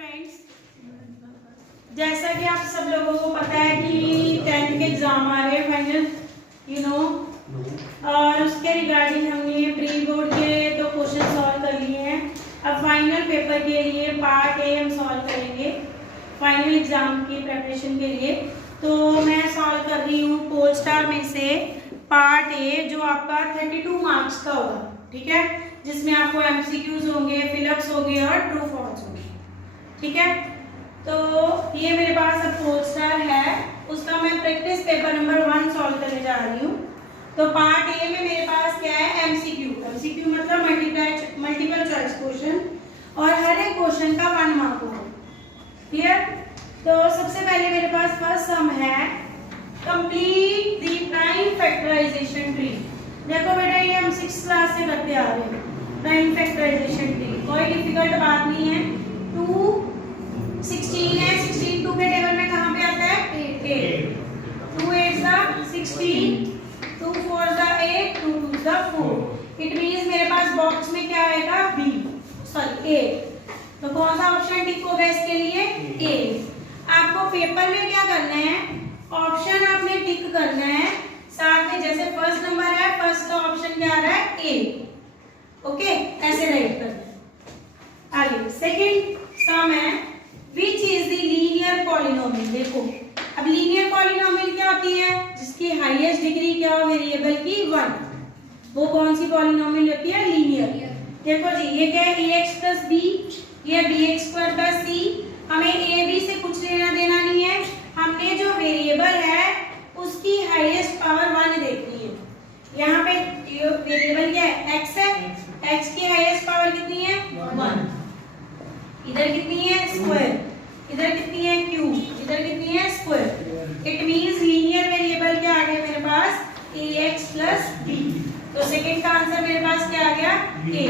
Friends, जैसा कि आप सब लोगों को पता है कि 10th के एग्जाम आ रहे हैं फाइनल, और उसके रिगार्डिंग हमने प्री बोर्ड के तो क्वेश्चन सॉल्व कर लिए हैं। अब फाइनल पेपर के लिए पार्ट ए हम सॉल्व करेंगे फाइनल एग्जाम की प्रिपरेशन के लिए। तो मैं सॉल्व कर रही हूँ पोलस्टार में से पार्ट ए, जो आपका 32 मार्क्स का होगा, ठीक है, जिसमें आपको एमसीक्यूज होंगे, फिलअप्स होंगे और ट्रू फॉल्स होंगे, ठीक है। तो ये मेरे पास अब पोलस्टार है, उसका मैं प्रैक्टिस पेपर नंबर 1 सॉल्व करने जा रही हूँ। तो पार्ट ए में मेरे पास क्या है, एमसीक्यू मतलब मल्टीपल चॉइस क्वेश्चन, और हर एक क्वेश्चन का 1 मार्क होगा, क्लियर। तो सबसे पहले मेरे पास फर्स्ट सम है, complete the prime factorization tree. देखो बेटा, ये हम 6th क्लास से करते आ रहे हैं, प्राइम फैक्टराइजेशन ट्री, कोई डिफिकल्ट बात नहीं है। 2 16 है, 16 2 के टेबल में कहाँ पे आता है, 8 2 8 16, 2 4 8, 2 2 4। इट मींस मेरे पास बॉक्स में क्या आएगा, बी सॉरी ए। तो कौन सा ऑप्शन टिक होगा इसके लिए, ए। आपको पेपर में क्या करना है, ऑप्शन आपने टिक करना है, साथ में जैसे फर्स्ट नंबर है, फर्स्ट का ऑप्शन क्या आ रहा है, ए, ओके, ऐसे राइट करना है। आगे सेकंड सम है, which is the linear polynomial. देखो अब लीनियर पॉलिनोमियल क्या होती है, जिसकी हाईएस्ट डिग्री क्या हो वेरिएबल की 1, वो कौन सी पॉलिनोमियल होती है, लीनियर। देखो जी, ये क्या है, ax प्लस बी, ये bx स्क्वायर प्लस सी। हमें ए बी से कुछ लेना देना नहीं है, हमने जो वेरिएबल है उसकी हाईएस्ट पावर 1 देखनी है। यहाँ पे वेरिएबल क्या है, x है, x की हाईएस्ट पावर कितनी है, 1। इधर कितनी है, स्क्वायर, इधर कितनी है, क्यूब, इधर कितनी है, square. It means linear variable क्या आ गया मेरे पास, ax प्लस b। तो सेकंड का आंसर मेरे पास क्या आ गया, a।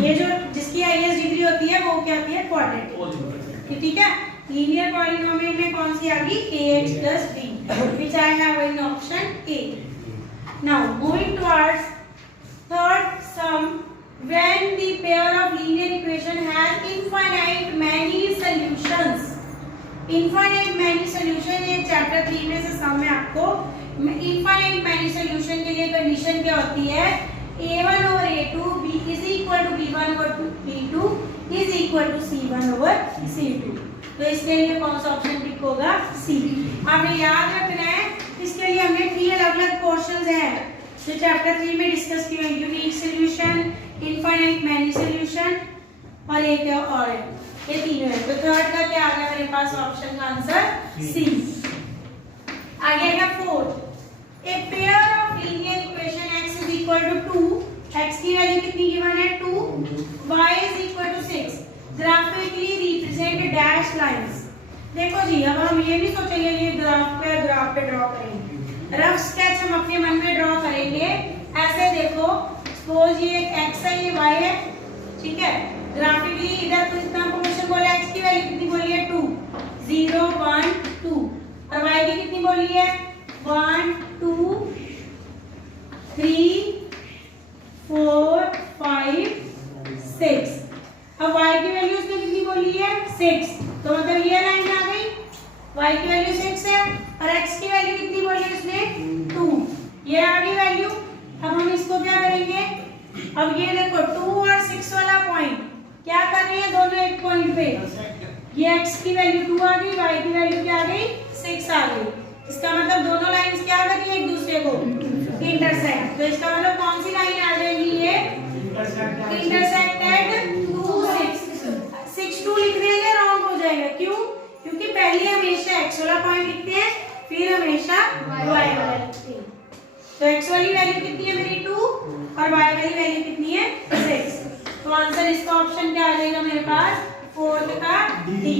ये जो जिसकी हाईएस्ट डिग्री होती है वो क्या होती है, क्वाड्रेटिक, ठीक है। लीनियर पॉलिनोमियल में कौन सी आ गई, ax plus b, which I have in option A. Now moving towards third sum, when the pair of linear equation has infinite many solutions. Infinite many solution, ये चैप्टर 3 में से सम में आपको infinite many solution के लिए condition क्या होती है, a1 over a2 b is equal to b1 over b2 is equal to c1 over c2। तो इसके लिए कौन सा ऑप्शन टिक होगा, सी। आपने याद रखना है, इसके लिए हमने 3 अलग-अलग क्वेश्चंस हैं जो चैप्टर 3 में डिस्कस किए हैं, unique solution, infinite many solution और एक और है, ये तीनों है। तो थर्ड का क्या आ गया मेरे पास ऑप्शन का आंसर, सी। आगे है fourth, a pair of linear equation x is equal to 2, x की वैल्यू कितनी गिवन है, 2, y is equal to 6, graphically represent dash lines. देखो जी, अब हम ये नहीं सोचेंगे ये ग्राफ पे ड्रॉ करेंगे, रफ स्केच हम अपने मन में ड्रॉ करेंगे। ऐसे देखो, सपोज ये x है, ये y है, ठीक है। ग्राफिकली इधर तो इतना क्वेश्चन बोला, x की वैल्यू कितनी बोली है, 2 0 1 2, और y की कितनी बोली है, 1 2 3 4 5 6। अब y की वैल्यू उसने कितनी बोली है, 6, तो मतलब ये लाइन आ गई, y की वैल्यू 6 है, और x की वैल्यू कितनी बोली है उसने, 2, ये आ गई वैल्यू। अब हम इसको क्या करेंगे, अब ये देखो 2 और 6 वाला पॉइंट क्या कर रहे हैं, दोनों एक पॉइंट पे, ये x की वैल्यू 2 आ गई, y की वैल्यू क्या आ गई, 6 आ गई। इसका मतलब दोनों लाइंस क्या कर रही है, एक दूसरे को इंटरसेक्ट। तो इसका मतलब कौन सी लाइन आ जाएगी, ये इंटरसेक्टेड 2 6 2 लिख देंगे, रॉन्ग हो जाएगा। क्यों, क्योंकि पहले हमेशा x वाला पॉइंट लिखते हैं, फिर हमेशा y वाला लिखते हैं। तो x वाली वैल्यू कितनी है मेरी, 2, और y वाली वैल्यू कितनी है, 6। तो आंसर इसका ऑप्शन क्या आ जाएगा मेरे पास, फोर्थ का डी।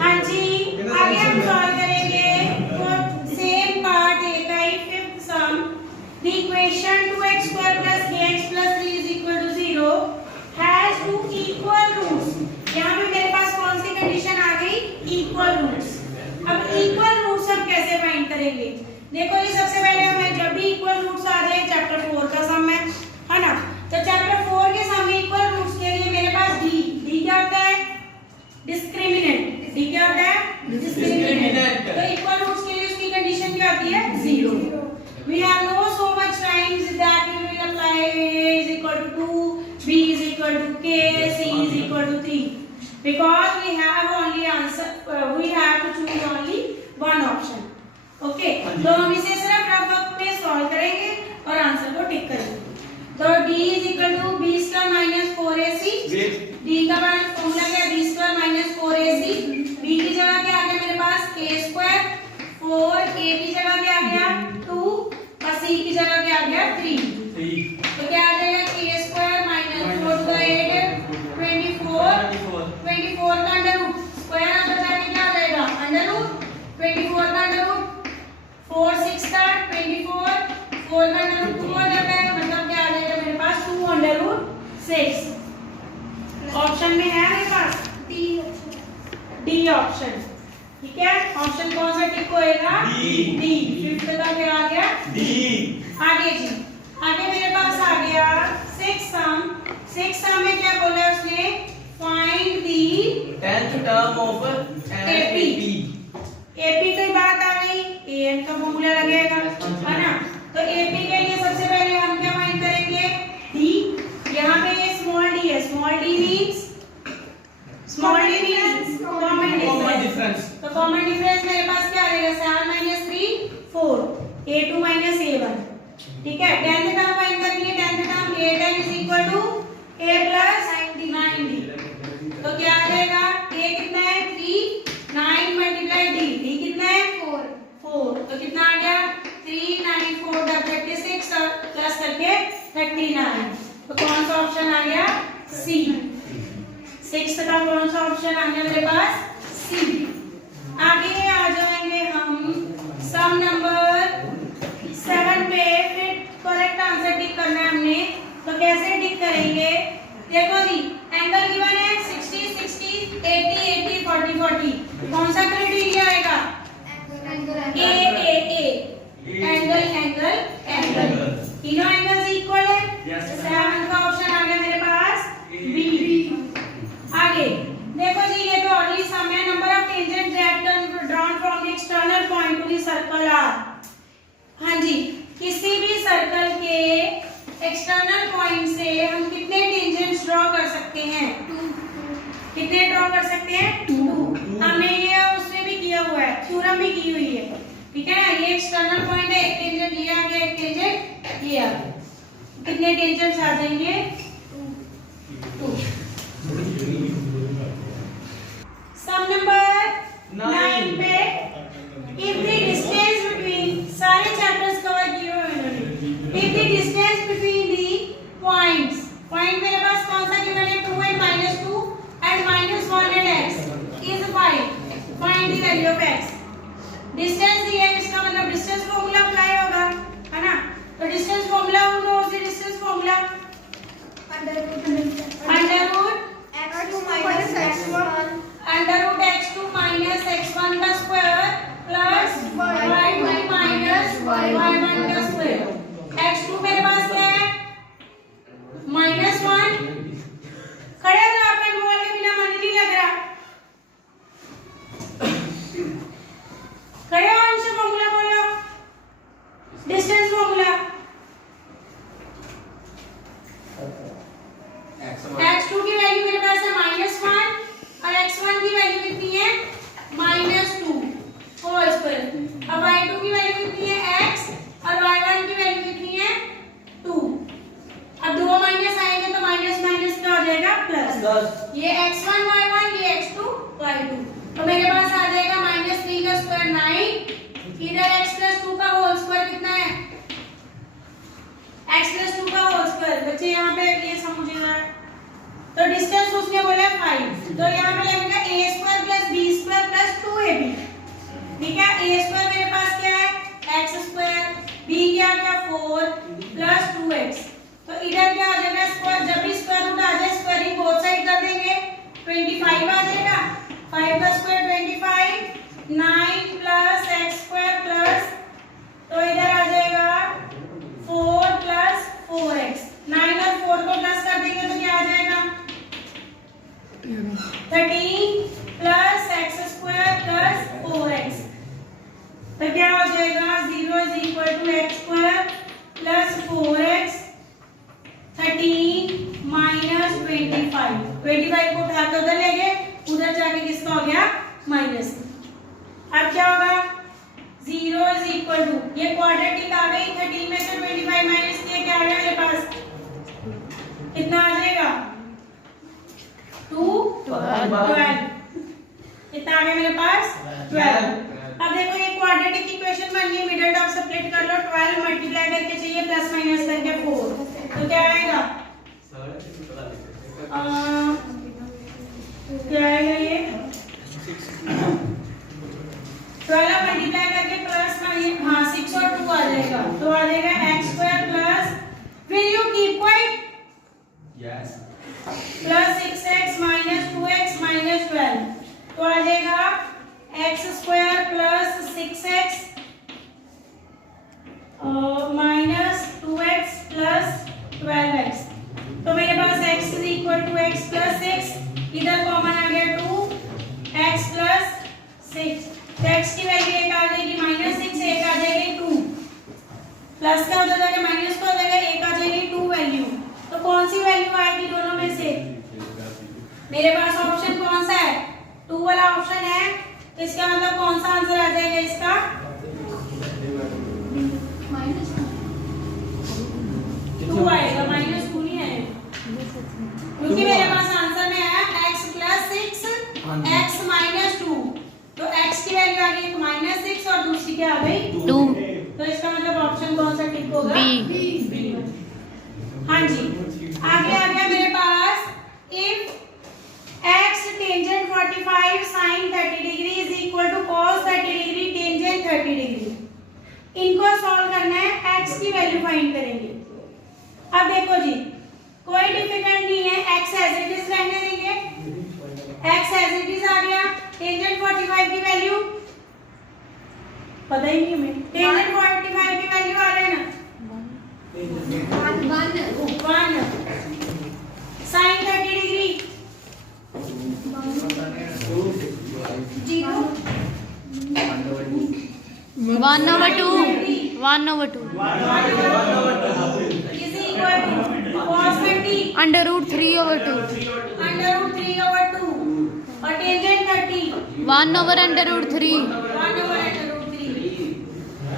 हाँ जी, आगे हम सॉल्व करेंगे सेम पार्ट ए का ही fifth sum, the equation 2x square plus ax plus 3 is equal to 0 has 2 equal roots. यहाँ पे मेरे पास कौन सी कंडीशन आ गई, इक्वल रूट्स। अब इक्वल रूट्स हम कैसे फाइंड करेंगे, देखो ये सबसे पहले हमें जब भी इक्वल रूट्स आ जाए, चैप्टर 4 का सम है ना, तो चैप्टर 4 के सम इक्वल रूट्स के लिए मेरे B is equal to K, C is equal to 3 because we have only answer, we have to choose only one option. Okay, तो हम इसे सिर्फ रफ वक्त में सॉल्व करेंगे और आंसर को टिक करेंगे। तो D is equal to B square minus 4AC, D का फॉर्मूला क्या है? B square minus 4AC, B की जगह क्या आ गया मेरे पास? K square, 4, A की जगह क्या आ गया? 2 और C की जगह क्या आ गया? 3। तो क्या आ जाएगा? K square minus 4 to the 8 24 का अंडर रूट स्क्वायर अंदर जाके क्या आ जाएगा? अंडर रूट 24 का अंडर रूट 4 6 का 24 4 का अंडर रूट 2 हो जाता है, मतलब क्या आ जाएगा मेरे पास? 2 अंडर रूट 6। ऑप्शन में है मेरे पास डी ऑप्शन। ठीक है, ऑप्शन कौन सा टिक होएगा? डी। फिफ्थ का क्या आ गया? डी। आगे जी, आगे मेरे पास आ गया 6 सम। 6 सम में क्या बोला है उसने? Find the 10th term of AP. AP की बात आ गई, एन का फॉर्मूला लगेगा, है ना? तो एपी के लिए सबसे पहले हम क्या फाइंड करेंगे? डी। यहाँ पे ये स्मॉल डी है, small D means common difference. तो कॉमन डिफरेंस मेरे पास क्या आ जाएगा? 7 - 3 4 a2 - a1। ठीक है, 10th टर्म फाइंड करनी है। 10th term a10 is equal to a plus 90। तो क्या आ जाएगा? a कितना है? 3 9 मल्टीप्लाई d, d कितना है? 4। तो कितना आ गया? 3 9 4 36 प्लस करके 39। तो कौन सा ऑप्शन आ गया? सी। 6 का कौन सा ऑप्शन आ गया मेरे पास? सी। आगे आ जाएंगे हम सम नंबर 7 पे। फिर करेक्ट आंसर टिक करना है हमने, तो कैसे टिक करेंगे? देखो जी, एंगल गिवन है 60 60 80 80 40 40। कौन सा क्राइटेरिया आएगा? ए ए ए एंगल एंगल एंगल। तीनों एंगल्स इक्वल है। 7 का ऑप्शन आ गया मेरे पास बी। आगे देखो जी, ये तो ऑर्डरली सम है। Number of tangent that drawn from the external point to the circle are. हाँ जी, किसी भी सर्कल के एक्सटर्नल पॉइंट से हम कितने टेंजेंट्स ड्रॉ कर सकते हैं? 2। कितने ड्रॉ कर सकते हैं? 2। हमने ये उसमें भी किया हुआ है, थ्योरम भी की हुई है। ठीक है ना, ये एक्सटर्नल पॉइंट है, एक टेंजेंट ये आ गया, एक टेंजेंट ये आ गया। कितने टेंजेंट्स आ जाएंगे? 2। सम नंबर 9 पे if the distance between, सारे चैप्टर्स कवर किए हुए हैं मैंने। if the distance between the points, point मेरे पास कौन सा गिवन है? 2 and -2 and -1 and x is 5। find the value of x। Distance दिया है, इसका मतलब डिस्टेंस फार्मूला अप्लाई होगा, है ना? तो distance formula, who knows the distance formula? under root x2 minus x1 under root x2 minus x1 का square plus y2 minus y1 का स्क्वायर। x2 मेरे पास क्या है? -1। खड़े हो जाओ, आपने बोल के बिना मन नहीं लग रहा। खड़े हो, आंसर फार्मूला बोलो, डिस्टेंस फार्मूला। x2 की वैल्यू मेरे पास है -1 और x1 की वैल्यू कितनी है? -2 होल स्क्वायर। अब y2 की वैल्यू कितनी है? x और y1 की वैल्यू कितनी है? 2। अब दो माइनस आएंगे तो माइनस माइनस क्या हो जाएगा? प्लस। ये x1 y1, ये x2 y2। तो मेरे पास आ जाएगा -3 का स्क्वायर 9। इधर x + 2 का होल स्क्वायर कितना है? x + 2 का होल स्क्वायर। बच्चे यहाँ पे ये समझिएगा, तो डिस्टेंस उसने बोला 5, तो यहाँ पे लगेगा a² + b² + 2ab। ठीक है, a² मेरे पास क्या है? x², b क्या गया? 4 + 2x। तो इधर क्या आ जाएगा? स्क्वायर, जब भी स्क्वायर रूट आ जाए स्क्वायरिंग बोथ साइड कर देंगे, 25 आ जाएगा। 5 का स्क्वायर 25, 9 + x² प्लस, तो इधर आ जाएगा 4 + 4x। 9 और 4 को प्लस कर देंगे तो क्या आ जाएगा? 13 + x² + 4x। तो क्या हो जाएगा? 0 = x² + 4x 13 - 25 को उठा के उधर ले गए, उधर जाके किसका हो गया माइनस। अब क्या होगा 0 इज इक्वल टू, ये क्वाड्रेटिक आ गई, 13 में से 25 माइनस किया, क्या आ गया मेरे पास, कितना आ जाएगा 2 12, कितना आ गया मेरे पास 12। अब देखो ये क्वाड्रेटिक इक्वेशन बन गई, मिडिल टर्म सेपरेट कर लो, 12 मल्टीप्लाई करके चाहिए प्लस माइनस करके 4, तो क्या आएगा क्या आएगा ये 12 मल्टीप्लाई करके प्लस माइनस, हाँ 6 और 2 आ जाएगा, तो आ जाएगा x squared plus, will you keep quiet, yes, plus 6x minus 2x minus 12, तो आ जाएगा x squared plus 6x minus 2x plus 12x, तो मेरे पास x is equal to x plus 6, इधर कॉमन आ गया 2x प्लस 6, तो x की वैल्यू एक आ जाएगी माइनस 6, एक आ जाएगी 2, प्लस का उधर जाके माइनस का हो जाएगा, एक आ जाएगी 2 वैल्यू, तो कौन सी वैल्यू आएगी दोनों में से, मेरे पास ऑप्शन कौन सा है 2 वाला ऑप्शन है, इसका मतलब कौन सा आंसर आ जाएगा इसका -2 आएगा, -2 नहीं आएगा, क्योंकि मेरे पास आंसर में आया x प्लस 6 x माइनस 2, तो x की वैल्यू आ गई -6 और दूसरी क्या आ गई 2, तो इसका मतलब ऑप्शन कौन सा टिक होगा बी। हाँ जी, आगे आ गया मेरे पास if x tangent 45 sin 30 degree is equal to cos 30 degree tangent 30 degree, इनको सॉल्व करना है, x की वैल्यू फाइंड करेंगे। अब देखो जी कोई डिफिकल्ट नहीं है, x एज इट इज रहने देंगे, x एज इट इज आ गया, टेंजेंट 45 की वैल्यू पता ही नहीं हमें, टेंजेंट 45 की वैल्यू आ रहा है ना 1 sin 30 degree 1/2 is equal to cos 30 √3/2 √3/2 और टेंजेंट 30 1/√3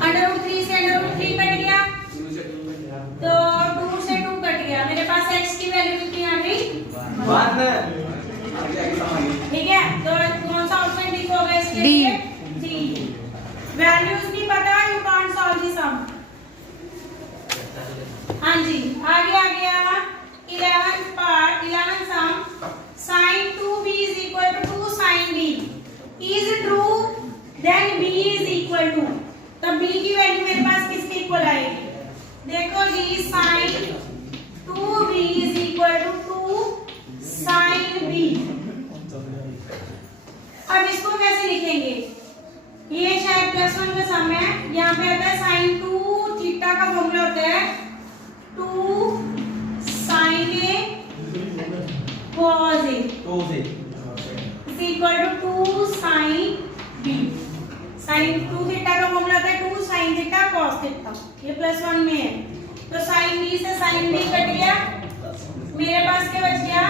√3 से √3 कट गया, तो 2 से 2 कट गया, मेरे पास x की वैल्यू कितनी आ गई 1, ठीक है, तो कौन सा ऑप्शन ठीक होगा इसके D। लिए डी। वैल्यूज नहीं पता, you can't solve the sum. हाँ जी, आगे आ गया 11th part, 11th sum, sin 2b is equal to 2 sin b is true, then b is equal to, तब b की वैल्यू मेरे पास किसके इक्वल आएगी, देखो जी sin 2b is equal to 2 sin b, अब इसको कैसे लिखेंगे, ये शायद +1 का सम है, यहाँ पे आता है sin 2 थीटा का फॉर्मूला होता है 2 sin a cos a is equal to 2 sin b, sin 2 theta का फॉर्मूला होता है 2 sin थीटा cos थीटा, ये +1 में है, तो sin b से sin b कट गया, मेरे पास क्या बच गया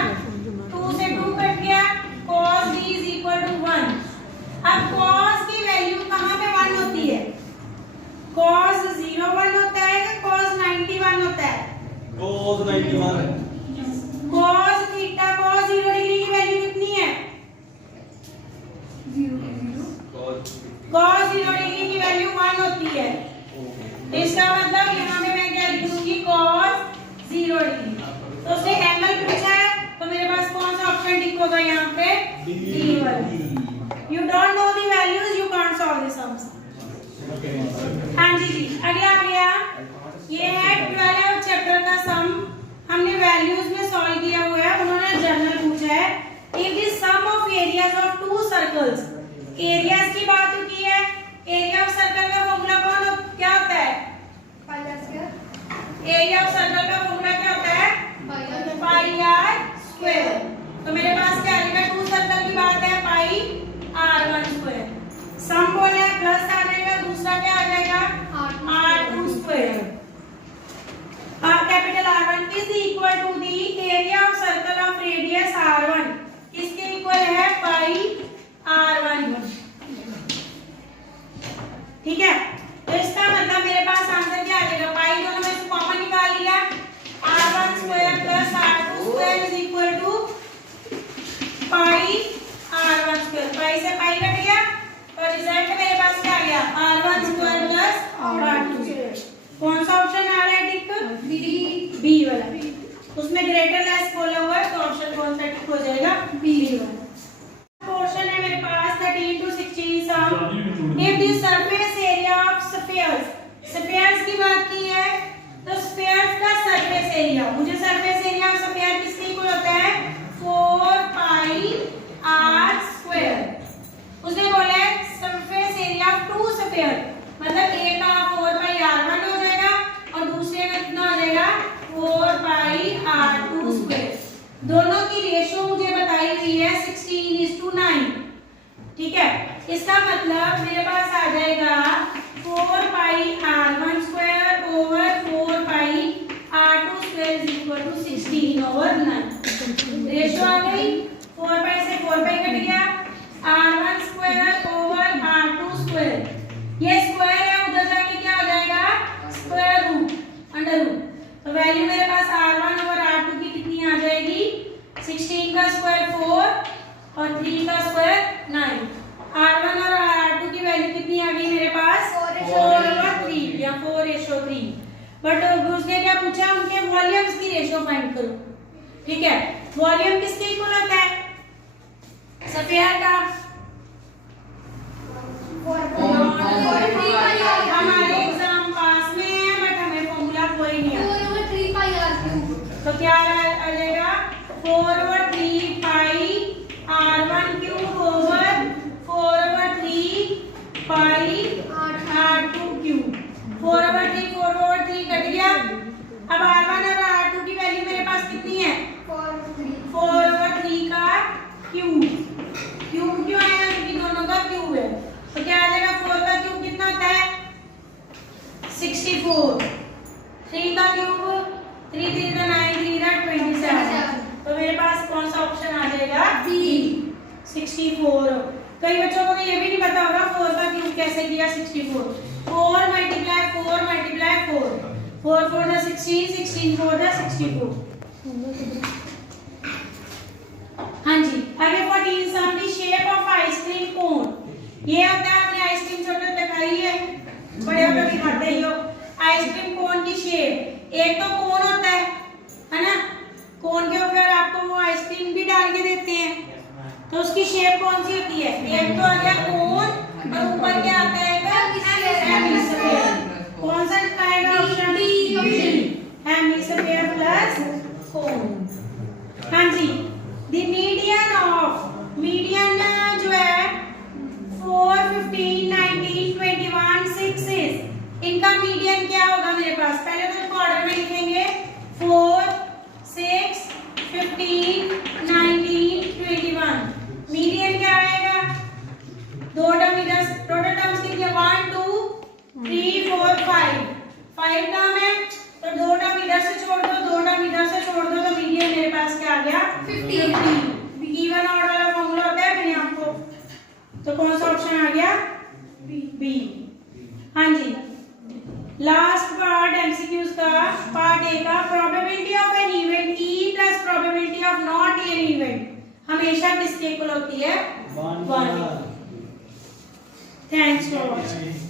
2 से 2 कट गया, cos b is equal to 1। अब cos की वैल्यू कहाँ पे 1 होती है, cos 0 1 होता है कि cos 90 1 होता है, cos 91, cos theta cos 0 degree की वैल्यू कितनी है, cos 0 डिग्री की वैल्यू 1 होती है, इसका मतलब यहाँ पे मैं क्या लिखूंगी cos 0 डिग्री, तो उसने एंगल पूछा है, तो मेरे पास कौन सा ऑप्शन टिक होगा यहाँ पे डी वाला। You don't know the values, you can't solve the sums। हाँ जी, अगला आ गया, ये है 12 चैप्टर का सम, हमने वैल्यूज में सॉल्व किया हुआ है, उन्होंने जनरल पूछा है, if the sum of areas of two circles, areas की बात की है, एरिया ऑफ सर्कल का फॉर्मूला क्या होता है, एरिया ऑफ सर्कल का फॉर्मूला क्या होता है पाई आर स्क्वायर, तो मेरे पास क्या आ जाएगा, 2 सर्कल की बात है पाई r1 स्क्वायर, सम बोले प्लस आ जाएगा, दूसरा क्या आ जाएगा r2 square, capital R1 is equal to the area of circle of radius R1 दोनों की रेशो मुझे बताई हुई है 16:9। ठीक है, इसका मतलब मेरे पास आ जाएगा 4 pi r1 square over 4 pi r2 square is equal to 16/9। Ratio आ गई, 4 पाई से 4 पाई कट गया, r1 square over r2 square, ये स्क्वायर है उधर जाके क्या हो जाएगा स्क्वायर रूट, अंडर रूट। तो वैल्यू मेरे पास r1 ओवर r2 की कितनी आ जाएगी 16 का स्क्वायर 4 और 3 का स्क्वायर 9। r1 और r2 की वैल्यू कितनी आ गई मेरे पास 4/3 या 4:3। बट उसने क्या पूछा, उनके वॉल्यूम्स की रेशो फाइंड करो। ठीक है, वॉल्यूम किसके इक्वल होता है सफेयर का, हमारे एग्जाम पास में है बट हमें फॉर्मूला कोई नहीं है। तो क्या आ जाएगा 4/3 पाई r1 क्यूब ओवर 4/3 पाई r2 क्यूब। 4/3 कट गया। अब r1 और r2 की वैल्यू मेरे पास कितनी है 4/3 का क्यूब। क्यूब क्यों आया, क्योंकि दोनों का क्यूब है। तो क्या आ जाएगा 4 का क्यूब कितना होता है 64, 3 का क्यूब 3 3 का 9 3 का 27। तो मेरे पास कौन सा ऑप्शन आ जाएगा बी 64। कई बच्चों को ये भी नहीं पता होगा 4 का क्यूब कैसे किया 64। 4 मल्टीप्लाई 4 मल्टीप्लाई 4, 4 4 दा 16, 16 4 दा 64। हाँ जी, आगे 14 sum the shape of ice cream cone. ये होता है आपने आइसक्रीम छोटे होते खाई है, बड़े होकर भी खाते ही हो। आइसक्रीम कोन की शेप, एक तो कोन होता है ना, कोन के ऊपर आपको वो आइसक्रीम भी डाल के देते हैं, तो उसकी शेप कौन सी होती है, एक तो आ गया कोन और ऊपर क्या आता है हेमिस्फीयर। कौन सा आएगा ऑप्शन डी, हेमिस्फीयर प्लस कोन। हाँ जी, द मीडियन ऑफ, मीडियन जो है 4 15 19 21 6 is, इनका मीडियन क्या होगा मेरे पास, पहले तो इसको ऑर्डर में लिखेंगे 4 6 15 19 21। मीडियन क्या आएगा, दो टर्म इधर, टोटल टर्म्स कितनी है 1 2 3 4 5 टर्म है, तो दो टर्म इधर से छोड़ दो, दो टर्म इधर से छोड़ दो, तो मीडियन मेरे पास क्या आ गया 15। इवन ऑर्डर वाला फॉर्मूला होता है फिर आपको, तो कौन सा ऑप्शन आ गया बी। हाँ जी, लास्ट पार्ट एमसीक्यूज का पार्ट ए का, probability of an event E plus probability of not an event हमेशा किसके इक्वल होती है 1। Thanks for watching.